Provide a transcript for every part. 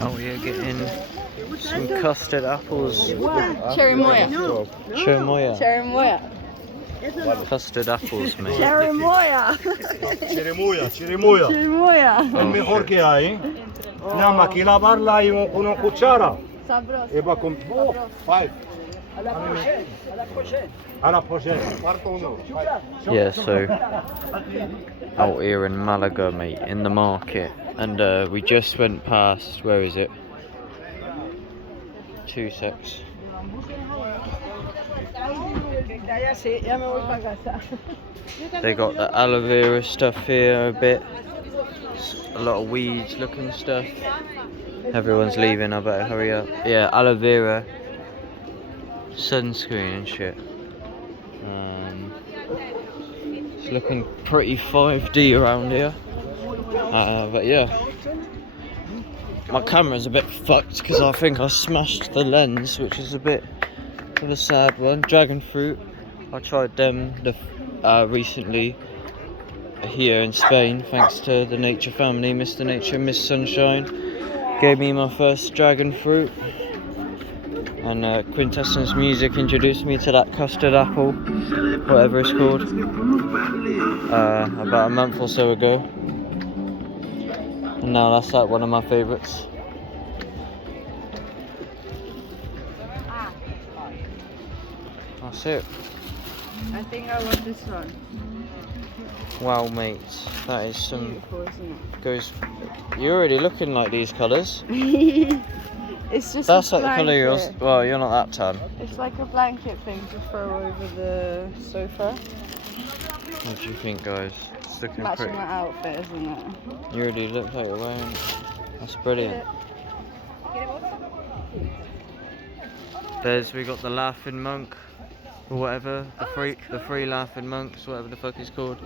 Oh, we're getting some custard apples. Cherimoya. Cherimoya. Cherimoya. Custard apples, mate. Cherimoya. Chirimoya, chirimoya. Cherimoya. El mejor que hay. Nada más que lavarla y con una cuchara. Sabroso. Y va con... Oh, five. A la pochette. Cuarto uno. Yeah, so out here in Malaga, mate, in the market, and we just went past. Where is it? 2 secs. They got the aloe vera stuff here a bit. A lot of weeds looking stuff. Everyone's leaving, I better hurry up. Yeah, aloe vera, sunscreen and shit. It's looking pretty 5D around here. But yeah. My camera's a bit fucked because I think I smashed the lens, which is a bit of a sad one. Dragon fruit. I tried them recently here in Spain, thanks to the nature family, Mr. Nature, Miss Sunshine. Gave me my first dragon fruit. And Quintessence Music introduced me to that custard apple, whatever it's called, about a month or so ago. And now that's like one of my favourites. That's it. I think I want this one. Wow, mates, that is some. Beautiful, isn't Goes. You're already looking like these colours. it? It's just That's a like the colour yours. blanket. Well, you're not that tan. It's like a blanket thing to throw over the sofa. What do you think, guys? It's looking Matching pretty. my outfit, isn't it? You already look like you're wearing it. That's brilliant. We got the laughing monk, or whatever, the free laughing monks, whatever the fuck it's called.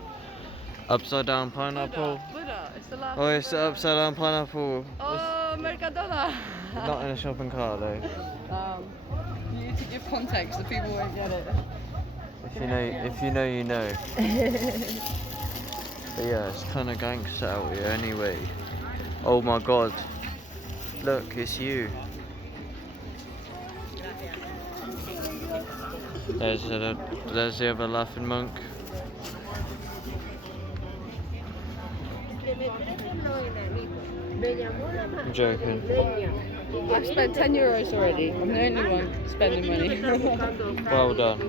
Upside down pineapple. Buddha. It's the last. Oh, it's the upside down pineapple. Oh, Mercadona. It's not in a shopping cart though. You need to give context, the people won't get it. If you know, you know. But yeah, it's kind of gangster out here anyway. Oh my god. Look, it's you. There's the other laughing monk. I'm joking. I've spent 10 euros already. I'm the only one spending money. Well done.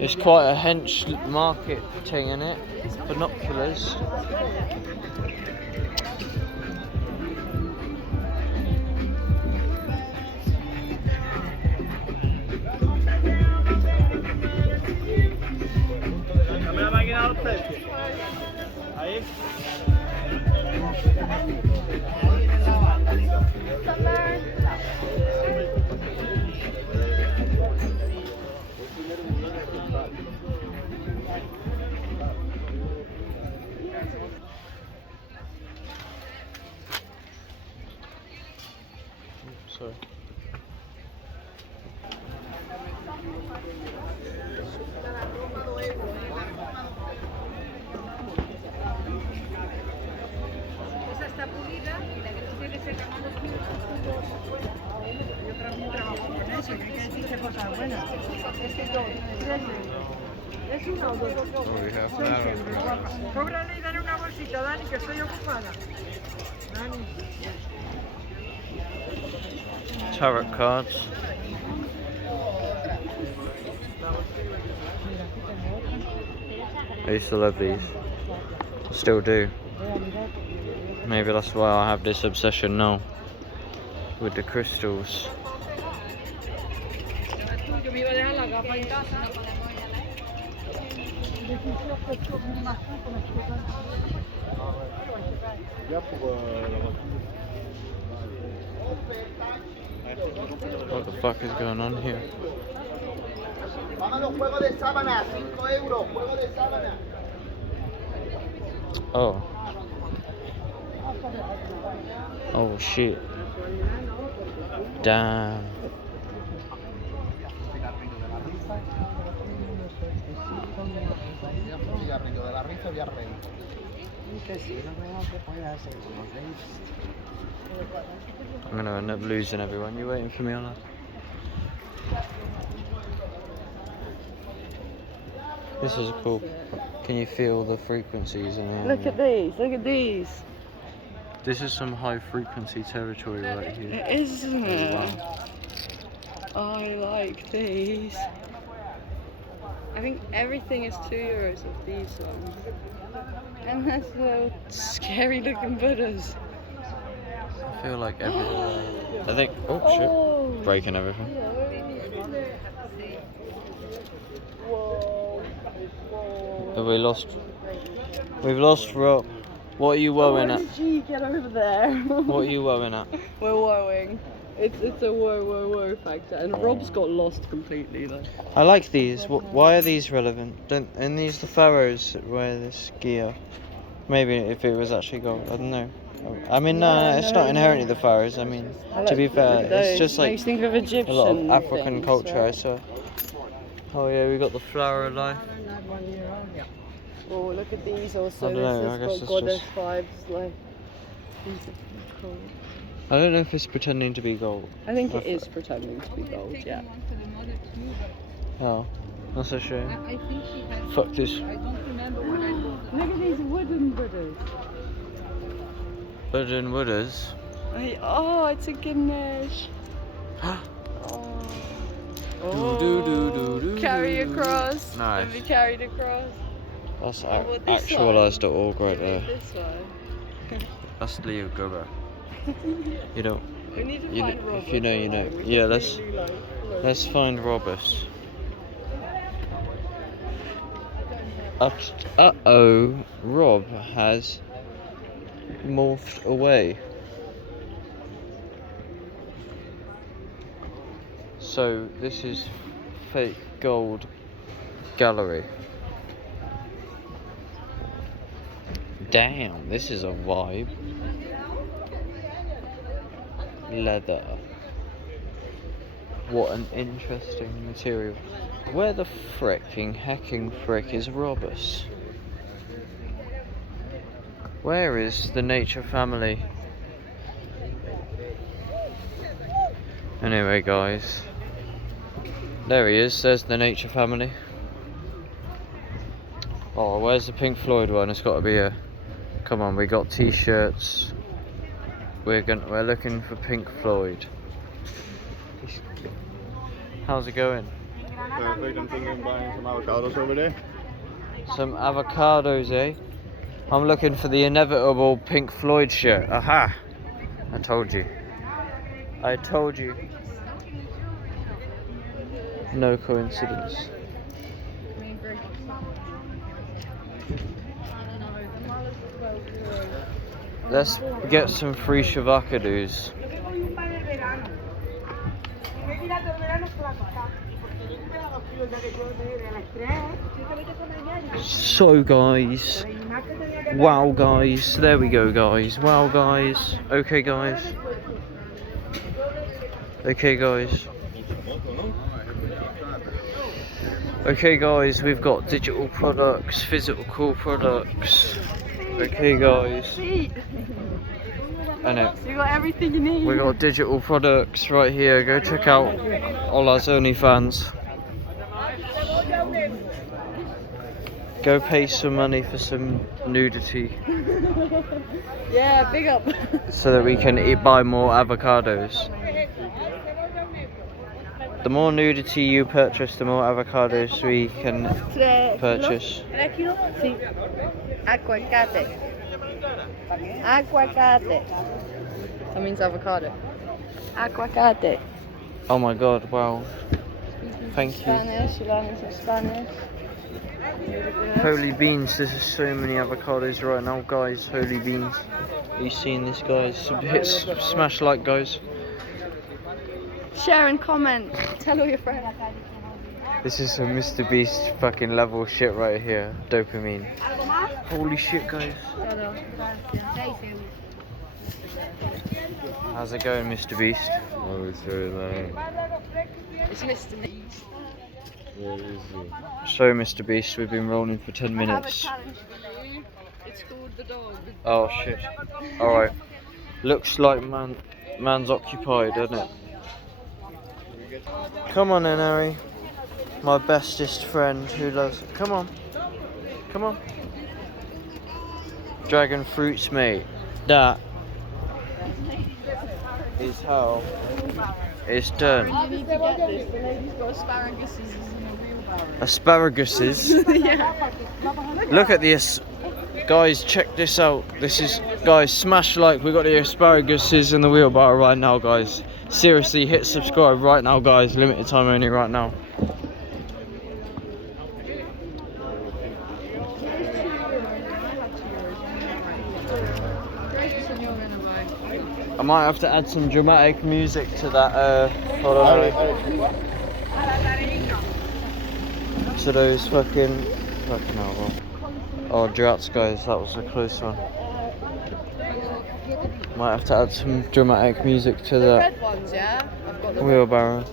It's quite a hench market thing, isn't it? Binoculars. Sorry. Esa está pulida y la que tiene que ser como 2 minutos. Yo también trabajo con eso, que hay que decir que cosa buena. Es que yo, es una o dos. Cóbrale y dale una bolsita, Dani, que estoy ocupada. Dani. Tarot cards. I used to love these. Still do. Maybe that's why I have this obsession now with the crystals. What the fuck is going on here? Oh. Oh shit. Damn. Villarrillo, de la Riza Villarreal. I'm gonna end up losing everyone. You waiting for me, Ola? This is cool. Can you feel the frequencies in here? Look at these, look at these. This is some high frequency territory right here. It is, isn't it? Oh, wow. I like these. I think everything is €2 of these ones. And that's little scary looking Buddhas. I feel like everything. I think. Oh shit! Breaking everything. Have we lost? We've lost Rob. What are you woeing at? Gee, get over there. What are you woeing at? We're woeing. It's a whoa factor, and Rob's got lost completely though. I like these. Why are these relevant? And these the pharaohs that wear this gear. Maybe if it was actually gold, I don't know. I mean, no, it's not inherently the pharaohs. I mean, to be fair, it's just like Makes me think of Egyptian a lot of African things, culture. I right? saw. Oh yeah, we got the flower of life. Oh, look at these also. I don't know, I This guess has it's got goddess just- vibes. Like, these are cool. I don't know if it's pretending to be gold. I think it is pretending to be gold. Yeah. Oh, that's a shame. I think she has. Fuck this. I don't remember what I bought. Look at these wooden Buddhas. Wooden wooders. Oh, it's a Ganesh. Oh. Carry across. Nice. Be carried across. That's about this actualised.org right there. This one. That's Leo Gober. You don't. We need to You find know, Rob. if you know, you know. Yeah, let's find Robus. Uh-oh, Rob has morphed away. So this is fake gold gallery. Damn, this is a vibe. Leather. What an interesting material. Where the hecking frick is Robus? Where is the nature family? Anyway, guys. There he is, there's the nature family. Oh, where's the Pink Floyd one? It's got to be a... Come on, we got t-shirts. We're looking for Pink Floyd. How's it going? Perfect, I'm thinking of buying some avocados over there. Some avocados, eh? I'm looking for the inevitable Pink Floyd shirt. Aha! I told you. I told you. No coincidence. Let's get some free shavakadoos. So guys, wow guys, there we go guys, wow guys, okay guys, okay guys, okay guys, we've got digital products, physical products, okay guys, I know. You got everything you need. We got digital products right here. Go check out Ola's OnlyFans. Go pay some money for some nudity Yeah, big up. so that we can buy more avocados. The more nudity you purchase, the more avocados we can purchase. Sí. Aguacate. Aguacate. That means avocado. Aguacate. Oh my god, wow. Thank you. Spanish, you learning some Spanish. Holy beans, there's so many avocados right now, guys. Holy beans. Are you seeing this, guys? Hit smash like, guys. Share and comment. Tell all your friends. This is some Mr. Beast fucking level shit right here. Dopamine. Holy shit, guys. How's it going, Mr. Beast? Oh, it's very nice. It's Mr. Beast. So, Mr. Beast, we've been rolling for 10 minutes. I have a challenge for you. It's called the dog. Oh shit. Alright. Looks like man's occupied, doesn't it? Come on then, Harry. My bestest friend who loves... Come on. Come on. Dragon fruits, mate. That is how it's done. You need to get this. The lady's got asparaguses in a wheelbarrow. Asparaguses. Yeah. Look at this. Guys, check this out. This is, guys, smash like. We got the asparaguses in the wheelbarrow right now, guys. Seriously, hit subscribe right now, guys. Limited time only right now. I might have to add some dramatic music to that, hold on. To those fucking hell. Oh, drats, guys, that was a close one. Might have to add some dramatic music to that Red ones, yeah? I've got the wheelbarrow.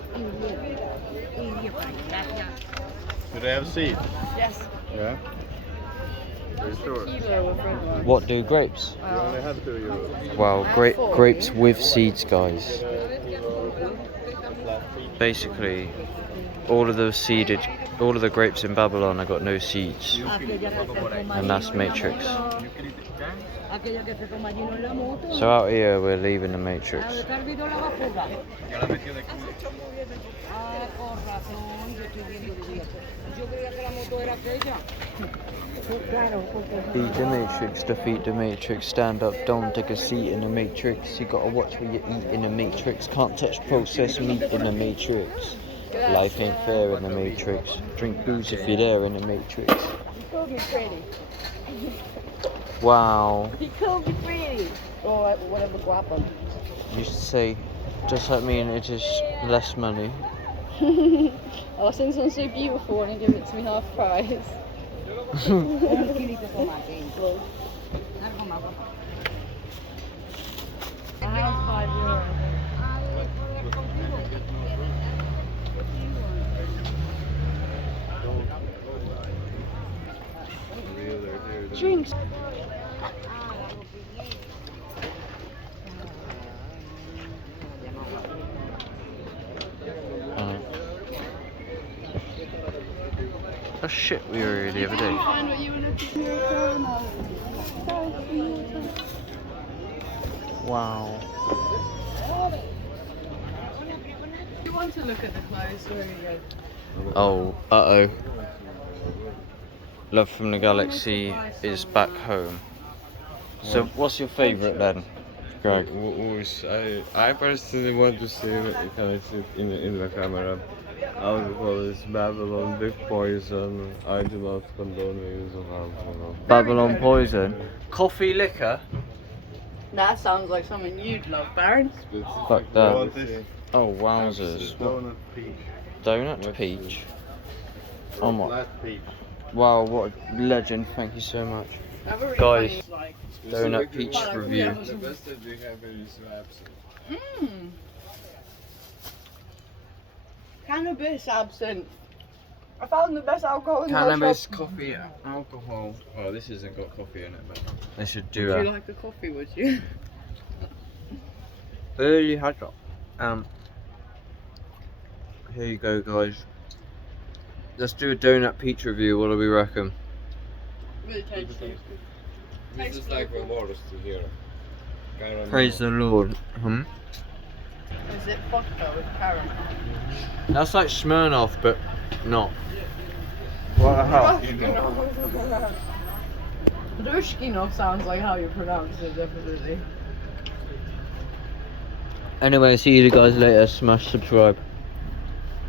Do they have seeds? Yes. Yeah. Are you sure? Kilo of red ones. What do grapes? You only have 2 euros. Wow, grapes with seeds, guys. Basically, all of the grapes in Babylon have got no seeds, and that's Matrix. So out here we're leaving the Matrix. Beat the Matrix, defeat the Matrix, stand up, don't take a seat in the Matrix. You gotta watch what you eat in the Matrix, can't touch processed meat in the Matrix. Life ain't fair in the Matrix, drink booze if you're there in the Matrix. He called me pretty. Wow. He called me pretty. Or whatever guapo. You should say, just like me, and it is less money. Oh, since I'm so beautiful and give it to me half price. I have €5. Drinks. Oh shit, we were here the other day. Find what you were looking for. Wow. You want to look at the clothes? Where we go? Oh, uh-oh. Love from the Galaxy is back home. So what's your favourite then, Greg? I personally want to see it, can I see it in the camera? How to call this Babylon, Big Poison, I do not condone the use of alcohol. Babylon Poison. Coffee liquor? That sounds like something you'd love, Baron. Fuck You that. want this? Oh, wowzers. Donut peach. Donut peach. Oh my. Flat peach. Wow, what a legend. Thank you so much. Guys, donut peach review. The best that they have is absinthe. Mmm. Cannabis absinthe. I found the best alcohol in the Cannabis, shop. coffee, alcohol. Oh, this hasn't got coffee in it, but they should do Would that. you like a coffee, would you? Early hot dog. Here you go, guys. Let's do a donut peach review. What do we reckon? Really tasty. This is like remorse to hear. Caramel. Praise the Lord. Is it vodka with caramel? That's like Smirnoff, but not. What the hell? Drushkinov sounds like how you pronounce it, definitely. Anyway, see you guys later. Smash subscribe.